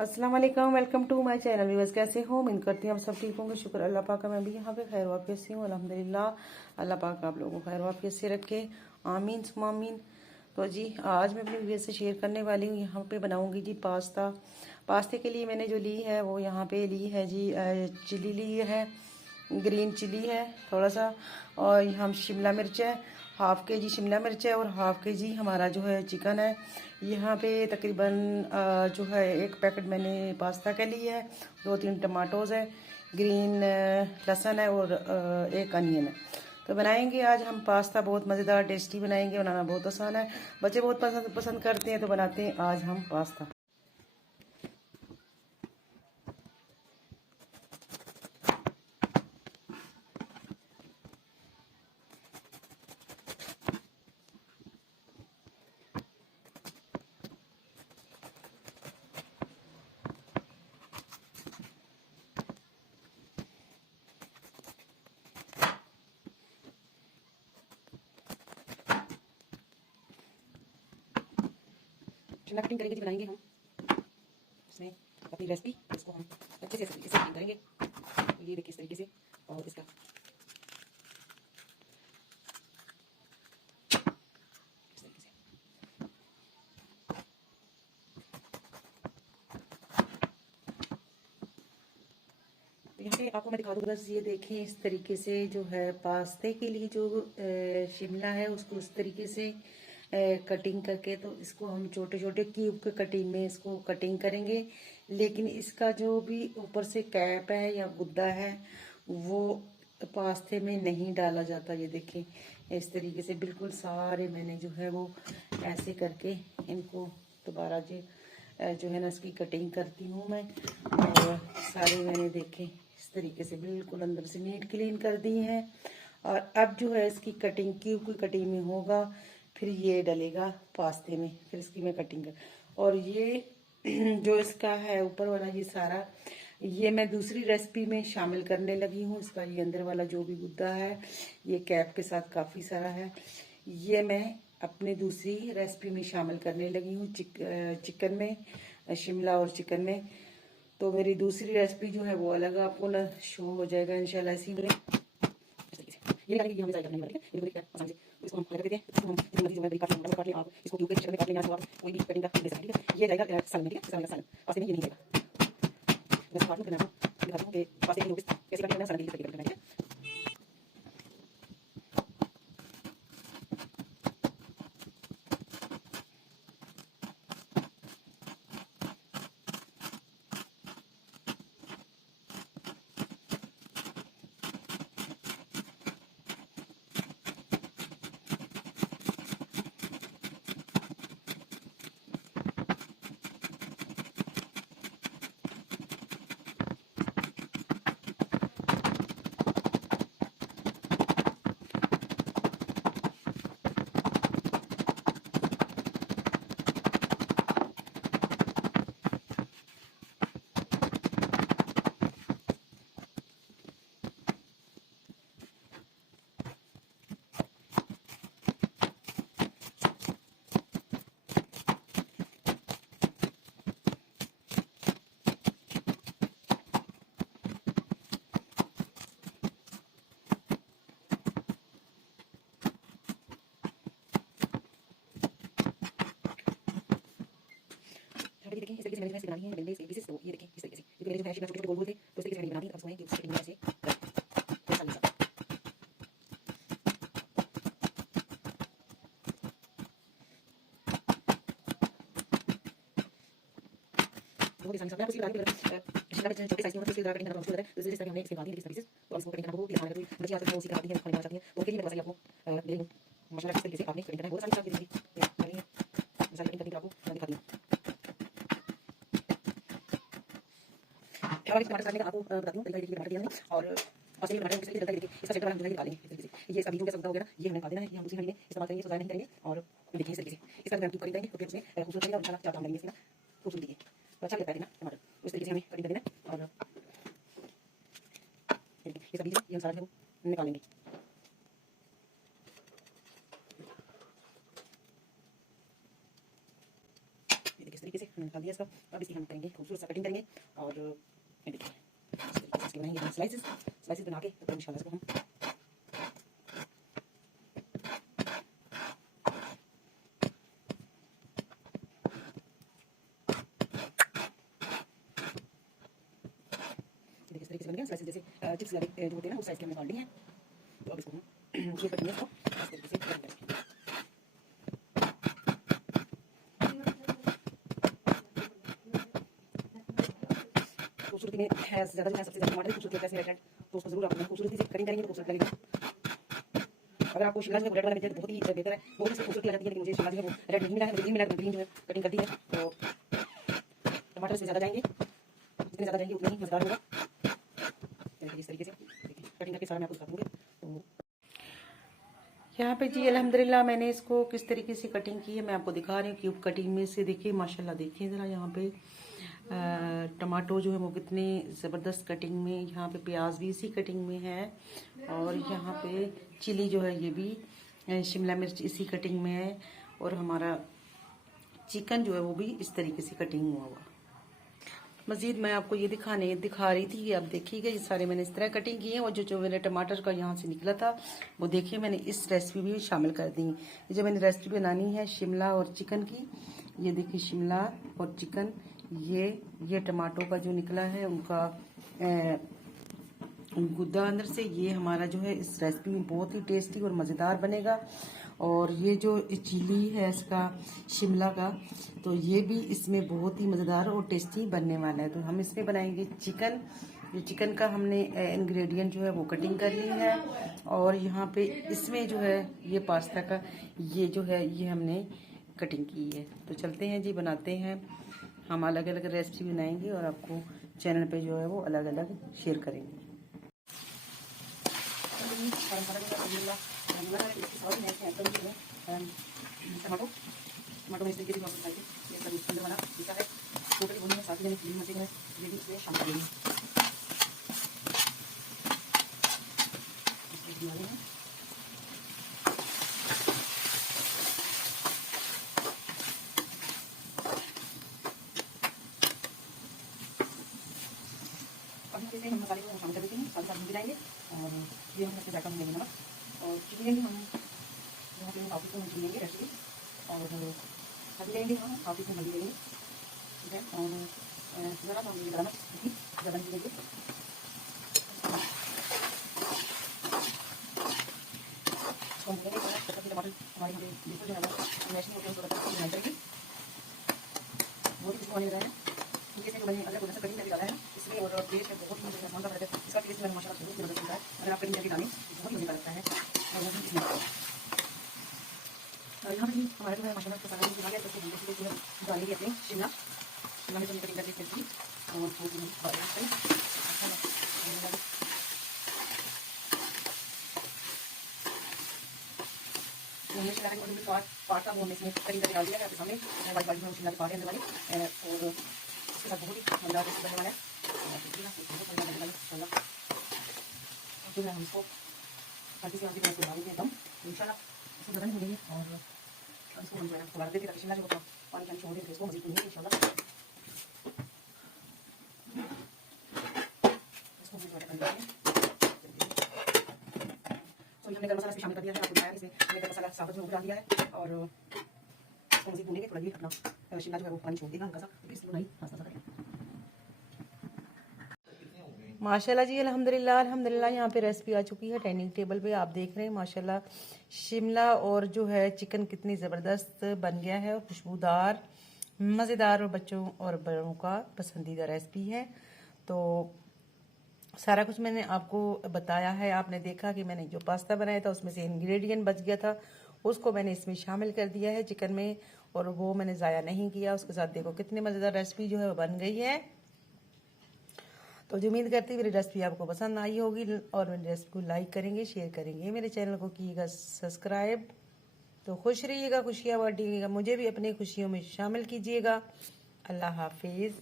अस्सलाम वालेकुम, welcome to my channel. Viewers कैसे हो? उम्मीद करती हूँ आप सब ठीक होंगे। शुक्र अल्लाह पाक का, मैं भी यहाँ पे खैर वाफियत से हूँ अल्हम्दुलिल्लाह। अल्लाह पाक आप लोगों को खैर वाफियत से रखे, आमीन सुम्मा आमीन। तो जी आज मैं अपनी वीडियो से शेयर करने वाली हूँ। यहाँ पे बनाऊँगी जी पास्ता। पास्ते के लिए मैंने जो ली है वो यहाँ पे ली है जी चिली ली है, ग्रीन चिली है थोड़ा सा, और हम शिमला मिर्च है, हाफ़ के जी शिमला मिर्च है, और हाफ़ के जी हमारा जो है चिकन है। यहाँ पे तकरीबन जो है एक पैकेट मैंने पास्ता का लिया है, 2-3 टमाटोज़ है, ग्रीन लहसुन है, और एक अनियन है। तो बनाएंगे आज हम पास्ता, बहुत मज़ेदार टेस्टी बनाएंगे। बनाना बहुत आसान है, बच्चे बहुत पसंद करते हैं, तो बनाते हैं आज हम पास्ता। शिमला कटिंग करेंगे जी, बनाएंगे हम इसमें अपनी रेसिपी। इसको हम अच्छे से इस तरीके से कटिंग करेंगे। तो ये देखिए इस तरीके से, और इसका इस तरीके से। तो यहाँ पे आपको मैं दिखा दूँ, बस ये देखें इस तरीके से जो है पास्ते के लिए जो शिमला है उसको इस तरीके से कटिंग करके, तो इसको हम छोटे छोटे क्यूब के कटिंग में इसको कटिंग करेंगे। लेकिन इसका जो भी ऊपर से कैप है या गुद्दा है वो पास्ते में नहीं डाला जाता। ये देखें इस तरीके से बिल्कुल सारे मैंने जो है वो ऐसे करके इनको दोबारा जो है ना इसकी कटिंग करती हूँ मैं, और सारे मैंने देखे इस तरीके से बिल्कुल अंदर से नीट क्लीन कर दी है। और अब जो है इसकी कटिंग क्यूब की कटिंग में होगा, फिर ये डलेगा पास्ते में, फिर इसकी मैं कटिंग कर। और ये जो इसका है ऊपर वाला ये सारा, ये मैं दूसरी रेसिपी में शामिल करने लगी हूँ। इसका ये अंदर वाला जो भी गुद्दा है ये कैप के साथ काफ़ी सारा है, ये मैं अपने दूसरी रेसिपी में शामिल करने लगी हूँ, चिकन में, शिमला और चिकन में। तो मेरी दूसरी रेसिपी जो है वो अलग आपको ना शो हो जाएगा इंशाल्लाह इसी में। ये निकालेंगे, ये हमें साइड करने वाले हैं। ये देखिए आसानी से इसको हम अलग कर देते हैं। इसको हम जितनी मर्जी जो है काट लें, काट लें आप इसको क्यूब के शेप में काट लें, या तो आप कोई भी कटिंग का दे सकते हैं। ठीक है, ये जाएगा सालन में, ठीक है, सालन पास्ते में ये नहीं जाएगा। बस काट लूं, फिर मैं आपको दिखाता हूं कि पास्ते की कैसे कटिंग करना है, सालन के लिए कटिंग करना है। देखिए इस तरीके से मैंने इसकी बनानी है बेंडेज के पीसेस। तो ये देखिए इस तरीके से, क्योंकि मेरे जो है शिमला छोटे छोटे गोल गोल थे, तो इस तरीके से मैंने बना दी। अब इसको मैं क्यूब्स कटिंग में ऐसे बहुत आसानी से मैं आपको सिखा रही हूँ। शिमला मिर्च छोटे साइज की होती है, इसकी कटिंग करना मुश्किल होता है, तो इस तरह हमने इसके काट दी इस तरीके से। तो इसको कटिंग करना बहुत आसान है। कोई बच्चे आजकल वो सिखाती हैं, खाना चाहती हैं, तो उनके लिए मैं बस आपको दे रही हूँ मसाला किस तरीके से आपने कटिंग करना है। बहुत आसानी से आपकी ज़िंदगी मसाला कटिंग करके आपको मैं दिखाती हूँ। और टमाटर काटने का आपको बताती हूँ तरीका, देखिए टमाटर दिया है और पास में टमाटर किस तरीके से देखिए इसका सेंटर वाला हम निकालेंगे इस तरीके से। ये इसका बीज जैसा हो गया ना, ये हमें निकाल देना है। ये हम दूसरी हंडी में इस्तेमाल करेंगे, सुधार नहीं करेंगे। और देखिए इस तरीके से इसका हम करेंगे तो फिर उसमें खूबसूरत लगेगा और इंशाल्लाह चार काम करेंगे इसका खूबसूरती के। तो अच्छा लगता है ना टमाटर, उस तरीके से हमें कटिंग कर देना है। और इसका बीज ये हम सारा निकालेंगे। देखिए इस तरीके से हमने निकाल दिया इसका। अब इसकी हम करेंगे खूबसूरत सा कटिंग करेंगे और ये देखिए इस तरीके से इसके बनाएंगे स्लाइसेस बना के तो इंशाल्लाह इसको हम देखिए इस तरीके से बन गया स्लाइसेस जैसे चिप्स वाले जो होते हैं ना उस साइज के हमने काट लिए हैं। तो अब इसको हम ये कटिंग है इसको इस तरीके से कटिंग करेंगे। खूबसूरती में है ज़्यादा जो है सबसे ज़्यादा टमाटर खूबसूरती होता है इसमें रेड तो उसको जरूर आप खूबसूरती से कटिंग करेंगे तो खूबसूरत लगेगा। अगर आपको शिमला जो है रेड वाला मिल जाए तो बहुत ही बेहतर है, बहुत ही खूबसूरती आ जाती है। लेकिन मुझे शिमला जो है वो रेड नहीं मिला है, मुझे ग्रीन मिला है, ग्रीन जो है कटिंग कर दी है। तो टमाटर इसमें ज़्यादा जाएंगे, जितने ज़्यादा जाएंगे उतना ही मज़ेदार होगा। इस तरीके से देखिए कटिंग करके सारा मैं आपको दिखा दूँगी। तो यहाँ पे जी अल्हम्दुलिल्लाह मैंने इसको किस तरीके से कटिंग की है मैं आपको दिखा रही हूँ। क्यूब कटिंग में से देखिए माशाल्लाह, देखिए ज़रा यहाँ पे टमाटो जो है वो कितने ज़बरदस्त कटिंग में, यहाँ पे प्याज भी इसी कटिंग में है और यहाँ पे चिली जो है ये भी शिमला मिर्च इसी कटिंग में है और हमारा चिकन जो है वो भी इस तरीके से कटिंग हुआ हुआ। मज़ीद मैं आपको ये दिखा रही थी कि आप देखिएगा ये सारे मैंने इस तरह कटिंग किए हैं और जो मेरे टमाटर का यहाँ से निकला था वो देखिए मैंने इस रेसिपी में भी शामिल कर दी। ये जो मैंने रेसिपी बनानी है शिमला और चिकन की, ये देखिए शिमला और चिकन, ये टमाटो का जो निकला है उनका गुद्दा अंदर से, ये हमारा जो है इस रेसिपी में बहुत ही टेस्टी और मज़ेदार बनेगा। और ये जो चिली है इसका शिमला का, तो ये भी इसमें बहुत ही मज़ेदार और टेस्टी बनने वाला है। तो हम इसमें बनाएंगे चिकन। जो चिकन का हमने इंग्रेडिएंट जो है वो कटिंग कर ली है और यहाँ पे इसमें जो है ये पास्ता का ये जो है ये हमने कटिंग की है। तो चलते हैं जी, बनाते हैं। हम अलग अलग रेसिपी बनाएंगे और आपको चैनल पे जो है वो अलग अलग शेयर करेंगे। टमाटो में इस तरीके से अंदर वाला दिखा है टोटली भूनी है, साथ ही मैंने क्रीम मचे है ये भी इसमें शामिल करेंगे। हम मसाले को शामिल कर देते हैं, साथ साथ मिल जाएंगे और ये हम सबसे जायका मिलेंगे नमक और चीनी लेंगे हम यहाँ पे हाफ टीस्पून चीनी लेंगे रेसिपी और हल्दी लेंगे हम हाफ टीस्पून हल्दी लेंगे, ठीक है। और ज़रा हम ये गरम ज़्यादा नहीं लेंगे। इसको हम भूनेंगे तब तक टमाटर हमारे यहाँ पे बिल्कुल जो है वो मैश नहीं होते हैं, तो तब तक बनाई करेंगे। बहुत ही खुशबू आने लगा है क्योंकि जो मैंने अदरक लहसुन कटिंग करके डाला है इसमें और टेस्ट में बहुत ही मज़ेदार का फर्क है। इसका टेस्ट में माशाल्लाह बहुत ज़बरदस्त होता है। अगर आप कटिंग करके डालें बहुत ही मज़ेदार लगता है। और यहाँ पे हमारा जो है माशाल्लाह सारा कुछ आ गया, तो इसको हम डालेंगे अपने शिमला में कटिंग करके इसकी और पार्ट का वो हमने इसमें कटिंग करके डाल दिया है आपके सामने वाइट वाली में शिमला के पार्ट है अंदर वाले और इसके साथ बहुत ही मज़ेदार टेस्ट बनने वाला है। फिर हम इसको हल्की सी आंच पे डालेंगे एकदम इंशाल्लाह इसको ज़्यादा नहीं भूनेंगे और इसको हम जो है दोबारा देते ताकि शिमला जो पानी का छोड़ देंगे इसको मज़ीद भूनेंगे इंशाल्लाह। इसको हम दोबारा कर देंगे। तो हमने गरम मसाला इसमें शामिल कर दिया है, आपको बताया इसमें हमने गरम मसाला साबुत में डाल दिया है और इसको मज़ीद भूनेंगे। थोड़ा भी अपना शिमला जो है वो पानी छोड़ देगा हल्का सा, इसको नहीं आस्ता आस्ता करें। माशाल्लाह जी अल्हम्दुलिल्लाह अल्हम्दुलिल्लाह यहाँ पे रेसिपी आ चुकी है डाइनिंग टेबल पे। आप देख रहे हैं माशाल्लाह शिमला और जो है चिकन कितनी ज़बरदस्त बन गया है और खुशबूदार मज़ेदार और बच्चों और बड़ों का पसंदीदा रेसिपी है। तो सारा कुछ मैंने आपको बताया है। आपने देखा कि मैंने जो पास्ता बनाया था उसमें से इंग्रेडिएंट बच गया था, उसको मैंने इसमें शामिल कर दिया है चिकन में और वो मैंने ज़ाया नहीं किया। उसके साथ देखो कितनी मज़ेदार रेसिपी जो है बन गई है। तो जो उम्मीद करती हूँ मेरी रेसिपी आपको पसंद आई होगी और मेरी रेसिपी को लाइक करेंगे, शेयर करेंगे, मेरे चैनल को कीजिएगा सब्सक्राइब। तो खुश रहिएगा, खुशियाँ बांटिएगा, मुझे भी अपनी खुशियों में शामिल कीजिएगा। अल्लाह हाफिज़।